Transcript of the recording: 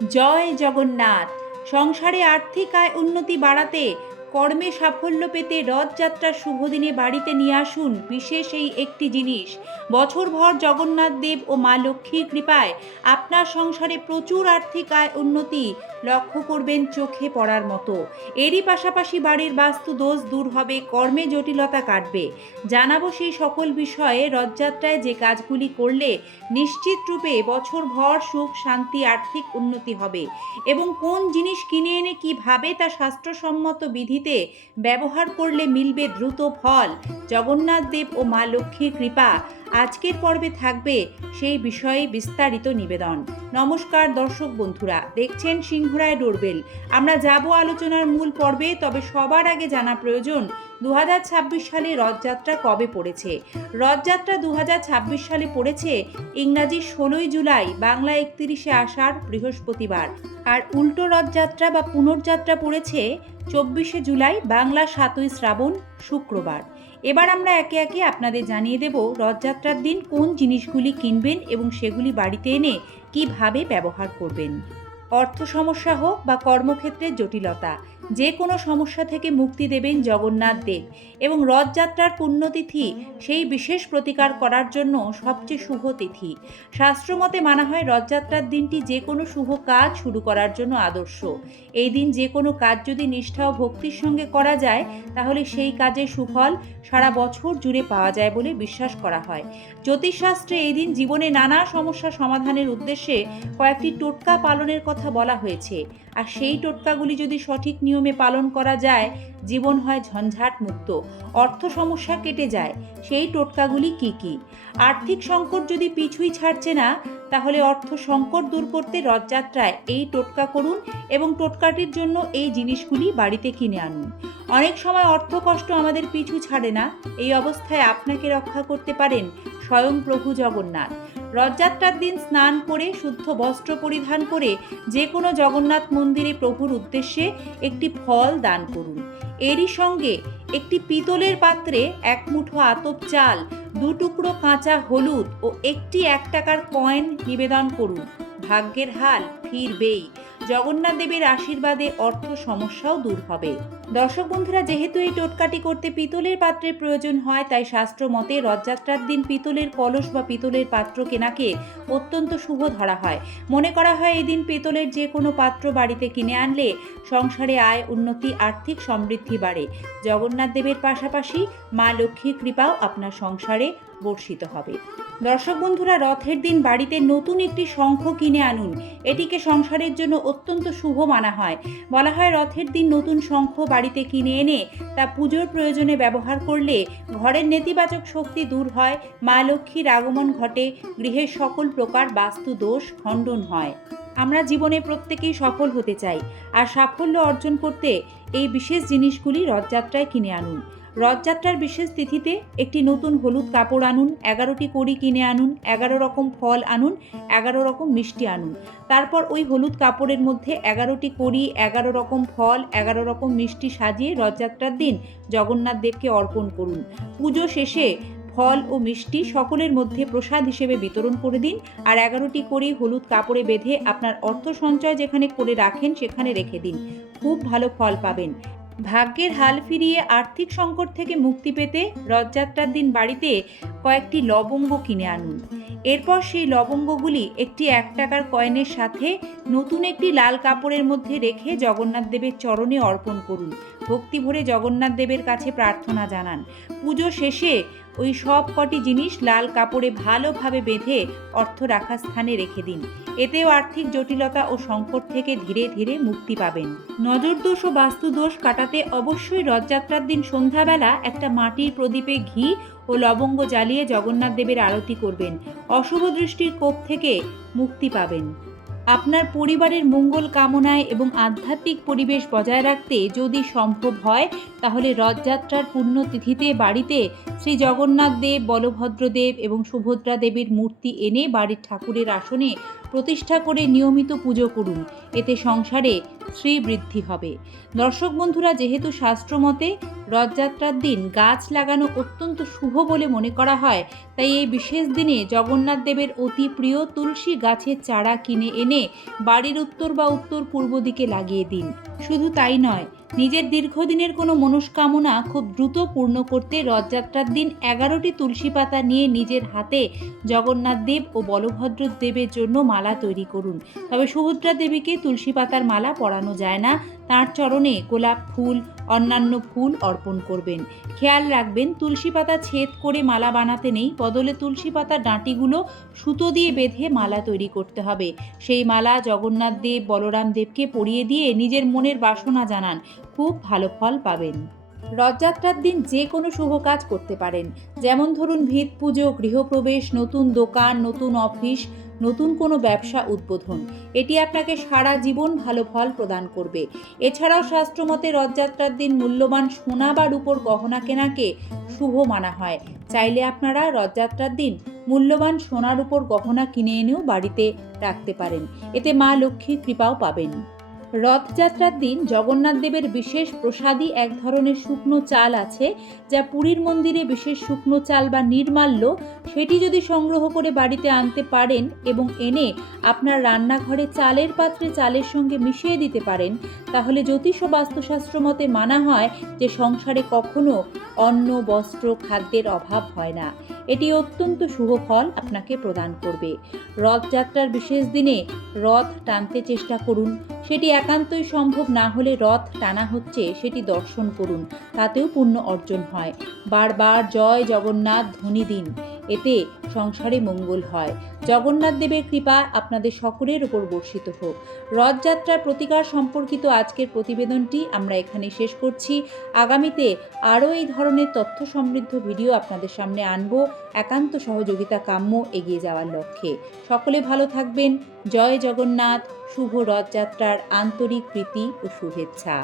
জয় জগন্নাথ। সংসারে আর্থিক আয় উন্নতি বাড়াতে, কর্মে সাফল্য পেতে রথযাত্রার শুভ দিনে বাড়িতে নিয়ে আসুন বিশেষ এই একটি জিনিস। বছরভর জগন্নাথ দেব ও মা লক্ষ্মীর কৃপায় আপনার সংসারে প্রচুর আর্থিক আয় উন্নতি লক্ষ্য করবেন চোখে পড়ার মতো। এরই পাশাপাশি বাড়ির বাস্তু দোষ দূর হবে, কর্মে জটিলতা কাটবে। জানাবো সেই সকল বিষয়ে রথযাত্রায় যে কাজগুলি করলে নিশ্চিত রূপে বছরভর সুখ শান্তি আর্থিক উন্নতি হবে, এবং কোন জিনিস কিনে এনে কিভাবে তা শাস্ত্রসম্মত বিধিতে ব্যবহার করলে মিলবে দ্রুত ফল, জগন্নাথ দেব ও মা লক্ষ্মীর কৃপা। আজকের পর্বে থাকবে সেই বিষয়ে বিস্তারিত নিবেদন। নমস্কার দর্শক বন্ধুরা, দেখছেন সিংহরায় ডোরবেল। আমরা যাব আলোচনার মূল পর্বে, তবে সবার আগে জানা প্রয়োজন 2026 সালে রথযাত্রা কবে পড়েছে। রথযাত্রা 2026 সালে পড়েছে ইংরাজি 16ই জুলাই, বাংলা 31শে আষাঢ় বৃহস্পতিবার। আর উল্টো রথযাত্রা বা পুনর্যাত্রা পড়েছে 24শে জুলাই, বাংলা 7ই শ্রাবণ শুক্রবার। এবার আমরা একে একে আপনাদের জানিয়ে দেব রথযাত্রার দিন কোন জিনিসগুলি কিনবেন এবং সেগুলি বাড়িতে এনে কিভাবে ব্যবহার করবেন। অর্থ সমস্যা হোক বা কর্মক্ষেত্রের জটিলতা, যে কোনো সমস্যা থেকে মুক্তি দেবেন জগন্নাথ দেব, এবং রথযাত্রার পুণ্যতিথি সেই বিশেষ প্রতিকার করার জন্য সবচেয়ে শুভ তিথি। শাস্ত্রমতে মানা হয় রথযাত্রার দিনটি যে কোনো শুভ কাজ শুরু করার জন্য আদর্শ। এই দিন যে কোনো কাজ যদি নিষ্ঠা ও ভক্তির সঙ্গে করা যায়, তাহলে সেই কাজের সুফল সারা বছর জুড়ে পাওয়া যায় বলে বিশ্বাস করা হয়। জ্যোতিষশাস্ত্রে এই দিন জীবনে নানা সমস্যা সমাধানের উদ্দেশ্যে কয়েকটি টোটকা পালনের কথা বলা হয়েছে, আর সেই টোটকাগুলি যদি সঠিক নিয়মে পালন করা যায়, জীবন হয় ঝঞ্ঝাট মুক্ত, অর্থ সমস্যা কেটে যায়। সেই টোটকাগুলি কি কি? আর্থিক সংকট যদি পিছুই ছাড়ছে না, তাহলে অর্থ সংকট দূর করতে রথযাত্রায় এই টোটকা করুন, এবং টোটকাটির জন্য এই জিনিসগুলি বাড়িতে কিনে আনুন। অনেক সময় অর্থ কষ্ট আমাদের পিছু ছাড়ে না, এই অবস্থায় আপনাকে রক্ষা করতে পারেন স্বয়ং প্রভু জগন্নাথ। রথযাত্রার দিন স্নান করে শুদ্ধ বস্ত্র পরিধান করে যে কোনো জগন্নাথ মন্দিরে প্রভুর উদ্দেশ্যে একটি ফল দান করুন। এরই সঙ্গে একটি পিতলের পাত্রে 1 মুঠো আতপ চাল, 2 টুকরো কাঁচা হলুদ ও একটি 1 টাকার কয়েন নিবেদন করুন। ভাগ্যের হাল ফিরবেই। জগন্নাথ দেবের আশীর্বাদে অর্থ সমস্যাও দূর হবে। দর্শক বন্ধুরা, যেহেতু এই টোটকাটি করতে পিতলের পাত্রের প্রয়োজন হয়, তাই শাস্ত্র মতে রথযাত্রার দিন পিতলের কলস বা পিতলের পাত্র কেনাকে অত্যন্ত শুভ ধরা হয়। মনে করা হয় এই দিন পিতলের যে কোনো পাত্র বাড়িতে কিনে আনলে সংসারে আয় উন্নতি আর্থিক সমৃদ্ধি বাড়ে। জগন্নাথ দেবের পাশাপাশি মা লক্ষ্মীর কৃপাও আপনার সংসারে বর্ষিত হবে। দর্শক বন্ধুরা, রথের দিন বাড়িতে নতুন একটি শঙ্খ কিনে আনুন। এটিকে সংসারের জন্য অত্যন্ত শুভ মানা হয়। বলা হয় রথের দিন নতুন শঙ্খ বাড়িতে কিনে এনে তা পুজোর প্রয়োজনে ব্যবহার করলে ঘরের নেতিবাচক শক্তি দূর হয়, মা লক্ষ্মীর আগমন ঘটে, গৃহের সকল প্রকার বাস্তু দোষ খণ্ডন হয়। আমরা জীবনে প্রত্যেকেই সফল হতে চাই, আর সাফল্য অর্জন করতে এই বিশেষ জিনিসগুলি রথযাত্রায় কিনে আনুন। রথযাত্রার বিশেষ তিথিতে একটি নতুন হলুদ কাপড় আনুন, 11টি কড়ি কিনে আনুন, 11 রকম ফল আনুন, 11 রকম মিষ্টি আনুন। তারপর ওই হলুদ কাপড়ের মধ্যে 11টি কড়ি, 11 রকম ফল, 11 রকম মিষ্টি সাজিয়ে রথযাত্রার দিন জগন্নাথ দেবকে অর্পণ করুন। পুজো শেষে ফল ও মিষ্টি সকলের মধ্যে প্রসাদ হিসেবে বিতরণ করে দিন, আর 11টি কড়ি হলুদ কাপড়ে বেঁধে আপনার অর্থ সঞ্চয় যেখানে করে রাখেন সেখানে রেখে দিন। খুব ভালো ফল পাবেন। ভাগ্যের হাল ফিরিয়ে আর্থিক সংকট থেকে মুক্তি পেতে রথযাত্রার দিন বাড়িতে কয়েকটি লবঙ্গ কিনে আনুন। এরপর সেই লবঙ্গগুলি একটি 1 টাকার কয়েনের সাথে নতুন একটি লাল কাপড়ের মধ্যে রেখে জগন্নাথ দেবের চরণে অর্পণ করুন। ভক্তি ভরে জগন্নাথ দেবের কাছে প্রার্থনা জানান। পুজো শেষে ওই সব কটি জিনিস লাল কাপড়ে ভালোভাবে বেঁধে অর্থ রাখার স্থানে রেখে দিন। এতেও আর্থিক জটিলতা ও সংকট থেকে ধীরে ধীরে মুক্তি পাবেন। নজরদোষ ও বাস্তুদোষ কাটাতে অবশ্যই রথযাত্রার দিন সন্ধ্যাবেলা একটা মাটির প্রদীপে ঘি ও লবঙ্গ জ্বালিয়ে জগন্নাথ দেবের আরতি করবেন। অশুভ দৃষ্টির কোপ থেকে মুক্তি পাবেন। আপনার পরিবারের মঙ্গল কামনায় এবং আধ্যাত্মিক পরিবেশ বজায় রাখতে যদি সম্ভব হয়, তাহলে রথযাত্রার পুণ্যতিথিতে বাড়িতে শ্রী জগন্নাথ দেব, বলভদ্র দেব এবং সুভদ্রা দেবীর মূর্তি এনে বাড়ির ঠাকুরের আসনে প্রতিষ্ঠা করে নিয়মিত পুজো করুন, এতে সংসারে শ্রীবৃদ্ধি হবে। দর্শক বন্ধুরা, যেহেতু শাস্ত্রমতে রথযাত্রার দিন গাছ লাগানো অত্যন্ত শুভ বলে মনে করা হয়, তাই এই বিশেষ দিনে জগন্নাথ দেবের অতি প্রিয় তুলসী গাছের চারা কিনে এনে বাড়ির উত্তর বা উত্তর পূর্ব দিকে লাগিয়ে দিন। শুধু তাই নয়, নিজের দীর্ঘদিনের কোনো মনস্কামনা খুব দ্রুত পূর্ণ করতে রথযাত্রার দিন 11টি তুলসী পাতা নিয়ে নিজের হাতে জগন্নাথ দেব ও বলভদ্র দেবের জন্য মালা তৈরি করুন। তবে সুভদ্রা দেবীকে তুলসী পাতার মালা পরানো যায় না, তাঁর চরণে গোলাপ ফুল, অন্যান্য ফুল অর্পণ করবেন। খেয়াল রাখবেন, তুলসী পাতা ছেদ করে মালা বানাতে নেই, বদলে তুলসী পাতার ডাঁটিগুলো সুতো দিয়ে বেঁধে মালা তৈরি করতে হবে। সেই মালা জগন্নাথ দেব, বলরাম দেবকে পরিয়ে দিয়ে নিজের মনের বাসনা জানান, খুব ভালো ফল পাবেন। রথযাত্রার দিন যে কোনো শুভ কাজ করতে পারেন, যেমন ধরুন ভিত পুজো, গৃহপ্রবেশ, নতুন দোকান, নতুন অফিস, নতুন কোনো ব্যবসা উদ্বোধন। এটি আপনাকে সারা জীবন ভালো ফল প্রদান করবে। এছাড়াও শাস্ত্রমতে রথযাত্রার দিন মূল্যবান সোনা বা রূপোর গহনা কেনাকে শুভ মানা হয়। চাইলে আপনারা রথযাত্রার দিন মূল্যবান সোনা রূপোর গহনা কিনে এনেও বাড়িতে রাখতে পারেন, এতে মা লক্ষ্মীর কৃপাও পাবেন। রথযাত্রার দিন জগন্নাথ দেবের বিশেষ প্রসাদী এক ধরনের শুকনো চাল আছে, যা পুরীর মন্দিরে বিশেষ শুকনো চাল বা নির্মাল্য, সেটি যদি সংগ্রহ করে বাড়িতে আনতে পারেন এবং এনে আপনার রান্নাঘরে চালের পাত্রে চালের সঙ্গে মিশিয়ে দিতে পারেন, তাহলে জ্যোতিষ ও বাস্তুশাস্ত্র মতে মানা হয় যে সংসারে কখনো অন্ন, বস্ত্র, খাদ্যের অভাব হয় না। এটি অত্যন্ত শুভ ফল আপনাকে প্রদান করবে। রথযাত্রার বিশেষ দিনে রথ টানতে চেষ্টা করুন। সেটি একান্তই সম্ভব না হলে রথ টানা হচ্ছে সেটি দর্শন করুন, তাতেও পুণ্য অর্জন হয়। বারবার জয় জগন্নাথ ধ্বনি দিন, এতে সংসারে মঙ্গল হয়। জগন্নাথ দেবের কৃপা আপনাদের সকলের উপর বর্ষিত হোক। রথযাত্রার প্রতিকার সম্পর্কিত আজকের প্রতিবেদনটি আমরা এখানে শেষ করছি। আগামীতে আরও এই ধরনের তথ্য সমৃদ্ধ ভিডিও আপনাদের সামনে আনব, একান্ত সহযোগিতা কাম্য এগিয়ে যাওয়ার লক্ষ্যে। সকলে ভালো থাকবেন। জয় জগন্নাথ। শুভ রথযাত্রার আন্তরিক প্রীতি ও শুভেচ্ছা।